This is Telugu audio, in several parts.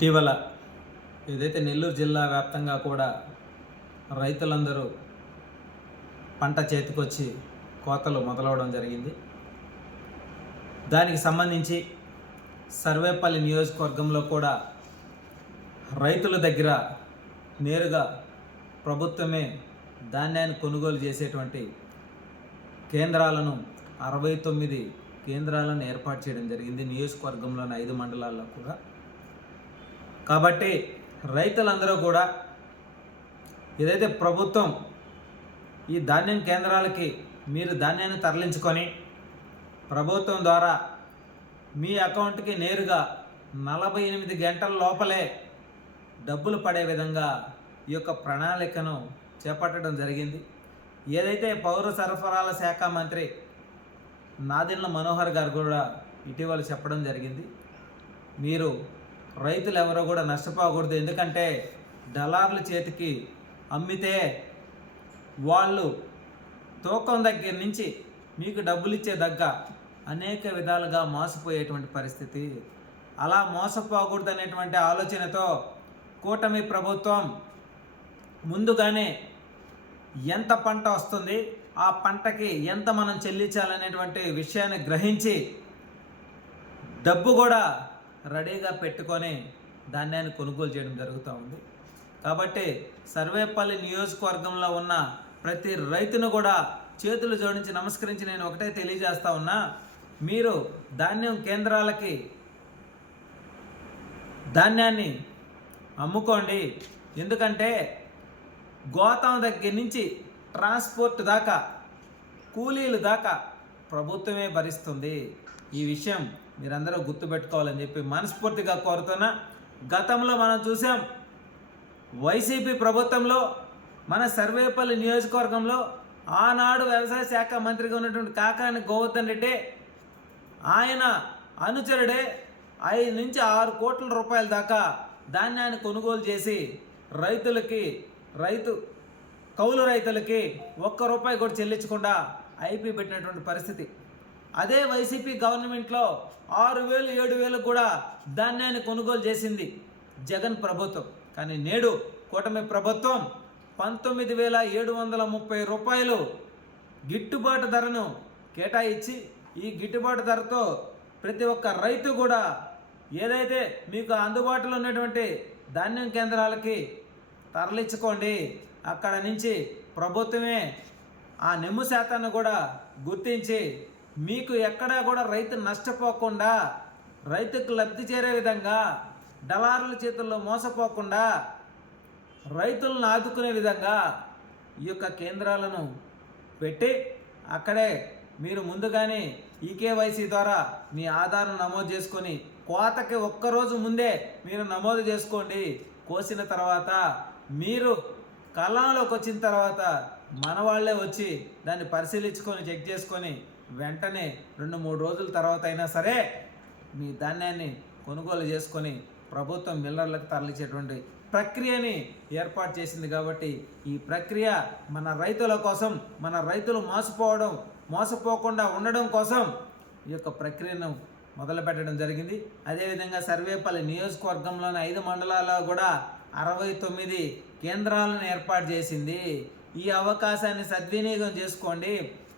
ఇటీవల ఏదైతే నెల్లూరు జిల్లా వ్యాప్తంగా కూడా రైతులందరూ పంట చేతికొచ్చి కోతలు మొదలవడం జరిగింది. దానికి సంబంధించి సర్వేపల్లి నియోజకవర్గంలో కూడా రైతుల దగ్గర నేరుగా ప్రభుత్వమే ధాన్యాన్ని కొనుగోలు చేసేటువంటి కేంద్రాలను 69 కేంద్రాలను ఏర్పాటు చేయడం జరిగింది నియోజకవర్గంలోని 5 మండలాల్లో కూడా. కాబట్టి రైతులందరూ కూడా ఏదైతే ప్రభుత్వం ఈ ధాన్యం కేంద్రాలకి మీరు ధాన్యాన్ని తరలించుకొని ప్రభుత్వం ద్వారా మీ అకౌంట్కి నేరుగా 48 గంటల లోపలే డబ్బులు పడే విధంగా ఈ యొక్క ప్రణాళికను చేపట్టడం జరిగింది. ఏదైతే పౌర సరఫరాల శాఖ మంత్రి నాదెండ్ల మనోహర్ గారు కూడా ఇటీవల చెప్పడం జరిగింది, మీరు రైతులు ఎవరో కూడా నష్టపోకూడదు, ఎందుకంటే దళారుల చేతికి అమ్మితే వాళ్ళు తూకం దగ్గర నుంచి మీకు డబ్బులు ఇచ్చే అనేక విధాలుగా మోసపోయేటువంటి పరిస్థితి. అలా మోసపోకూడదు అనేటువంటి ఆలోచనతో కూటమి ప్రభుత్వం ముందుగానే ఎంత పంట వస్తుంది, ఆ పంటకి ఎంత మనం చెల్లించాలనేటువంటి విషయాన్ని గ్రహించి డబ్బు కూడా రెడీగా పెట్టుకొని ధాన్యాన్ని కొనుగోలు చేయడం జరుగుతూ ఉంది. కాబట్టి సర్వేపల్లి నియోజకవర్గంలో ఉన్న ప్రతి రైతును కూడా చేతులు జోడించి నమస్కరించి నేను ఒకటే తెలియజేస్తా ఉన్నా, మీరు ధాన్యం కేంద్రాలకి ధాన్యాన్ని అమ్ముకోండి. ఎందుకంటే గోతాం దగ్గర నుంచి ట్రాన్స్పోర్ట్ దాకా కూలీలు దాకా ప్రభుత్వమే భరిస్తుంది. ఈ విషయం మీరందరూ గుర్తుపెట్టుకోవాలని చెప్పి మనస్ఫూర్తిగా కోరుతున్నా. గతంలో మనం చూసాం, వైసీపీ ప్రభుత్వంలో మన సర్వేపల్లి నియోజకవర్గంలో ఆనాడు వ్యవసాయ శాఖ మంత్రిగా ఉన్నటువంటి కాకాని గోవర్ధన్ రెడ్డి ఆయన అనుచరుడే 5 నుంచి 6 కోట్ల రూపాయల దాకా ధాన్యాన్ని కొనుగోలు చేసి కౌలు రైతులకి ₹1 కూడా చెల్లించకుండా ఐపీ పెట్టినటువంటి పరిస్థితి. అదే వైసీపీ గవర్నమెంట్లో 6,000 7,000 కూడా ధాన్యాన్ని కొనుగోలు చేసింది జగన్ ప్రభుత్వం. కానీ నేడు కూటమి ప్రభుత్వం ₹19,730 గిట్టుబాటు ధరను కేటాయించి ఈ గిట్టుబాటు ధరతో ప్రతి ఒక్క రైతు కూడా ఏదైతే మీకు అందుబాటులో ఉన్నటువంటి ధాన్యం కేంద్రాలకి తరలించుకోండి, అక్కడ నుంచి ప్రభుత్వమే ఆ నెమ్ము శాతాన్ని కూడా గుర్తించి మీకు ఎక్కడా కూడా రైతు నష్టపోకుండా, రైతుకు లబ్ధి చేరే విధంగా, దళారుల చేతుల్లో మోసపోకుండా రైతులను ఆదుకునే విధంగా ఈ యొక్క కేంద్రాలను పెట్టి అక్కడే మీరు ముందుగానే ఈకేవైసీ ద్వారా మీ ఆధార్ను నమోదు చేసుకొని కోతకి ఒక్కరోజు ముందే మీరు నమోదు చేసుకోండి. కోసిన తర్వాత మీరు కళ్ళంలోకి వచ్చిన తర్వాత మన వాళ్ళే వచ్చి దాన్ని పరిశీలించుకొని చెక్ చేసుకొని వెంటనే 2-3 రోజుల తర్వాత అయినా సరే మీ ధాన్యాన్ని కొనుగోలు చేసుకొని ప్రభుత్వం మిల్లర్లకు తరలించేటువంటి ప్రక్రియని ఏర్పాటు చేసింది. కాబట్టి ఈ ప్రక్రియ మన రైతుల కోసం, మన రైతులు మోసపోకుండా ఉండడం కోసం ఈ యొక్క ప్రక్రియను మొదలు పెట్టడం జరిగింది. అదేవిధంగా సర్వేపల్లి నియోజకవర్గంలోని 5 మండలాల్లో కూడా 69 కేంద్రాలను ఏర్పాటు చేసింది. ఈ అవకాశాన్ని సద్వినియోగం చేసుకోండి.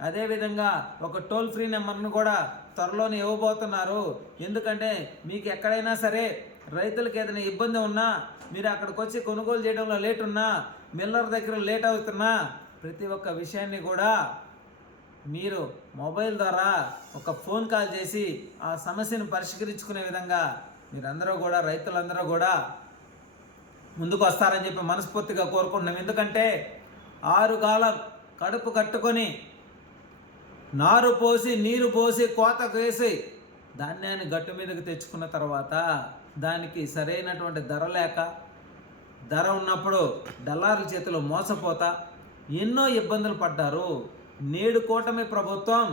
అదేవిధంగా ఒక టోల్ ఫ్రీ నెంబర్ను కూడా త్వరలోనే ఇవ్వబోతున్నారు. ఎందుకంటే మీకు ఎక్కడైనా సరే రైతులకు ఏదైనా ఇబ్బంది ఉన్నా, మీరు అక్కడికి వచ్చి కొనుగోలు చేయడంలో లేట్ ఉన్నా, మిల్లర్ దగ్గర లేట్ అవుతున్నా, ప్రతి ఒక్క విషయాన్ని కూడా మీరు మొబైల్ ద్వారా ఒక ఫోన్ కాల్ చేసి ఆ సమస్యను పరిష్కరించుకునే విధంగా మీరందరూ కూడా, రైతులందరూ కూడా ముందుకు వస్తారని చెప్పి మనస్ఫూర్తిగా కోరుకుంటున్నాం. ఎందుకంటే 6 కాలం కడుపు కట్టుకొని నారు పోసి నీరు పోసి కోతకు వేసి ధాన్యాన్ని గట్టు మీదకి తెచ్చుకున్న తర్వాత దానికి సరైనటువంటి ధర లేక, ధర ఉన్నప్పుడు దళారుల చేతిలో మోసపోతా ఎన్నో ఇబ్బందులు పడ్డారు. నేడు కూటమి ప్రభుత్వం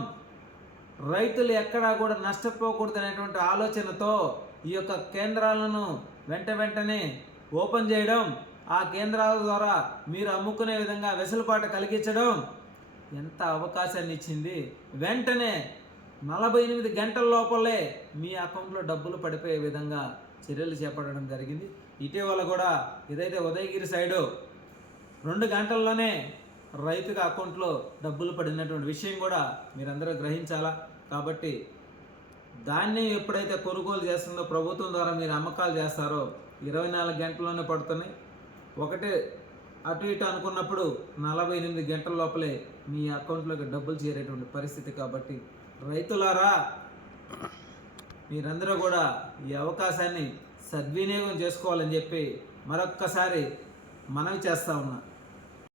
రైతులు ఎక్కడా కూడా నష్టపోకూడదు అనేటువంటి ఆలోచనతో ఈ యొక్క కేంద్రాలను వెంటనే ఓపెన్ చేయడం, ఆ కేంద్రాల ద్వారా మీరు అమ్ముకునే విధంగా వెసులుబాటు కలిగించడం ఎంత అవకాశాన్ని ఇచ్చింది. వెంటనే 48 గంటల లోపలే మీ అకౌంట్లో డబ్బులు పడిపోయే విధంగా చర్యలు చేపట్టడం జరిగింది. ఇటీవల కూడా ఇదైతే ఉదయగిరి సైడు 2 గంటల్లోనే రైతుకి అకౌంట్లో డబ్బులు పడినటువంటి విషయం కూడా మీరందరూ గ్రహించాలా. కాబట్టి దాన్ని ఎప్పుడైతే కొనుగోలు చేస్తుందో ప్రభుత్వం ద్వారా మీరు అమ్మకాలు చేస్తారో 24 గంటల్లోనే పడుతున్నాయి. ఒకటి అటు ఇటు అనుకున్నప్పుడు 48 గంటల లోపలే మీ అకౌంట్లోకి డబ్బులు చేరేటువంటి పరిస్థితి. కాబట్టి రైతులారా, మీరందరూ కూడా ఈ అవకాశాన్ని సద్వినియోగం చేసుకోవాలని చెప్పి మరొక్కసారి మనవి చేస్తా ఉన్నా.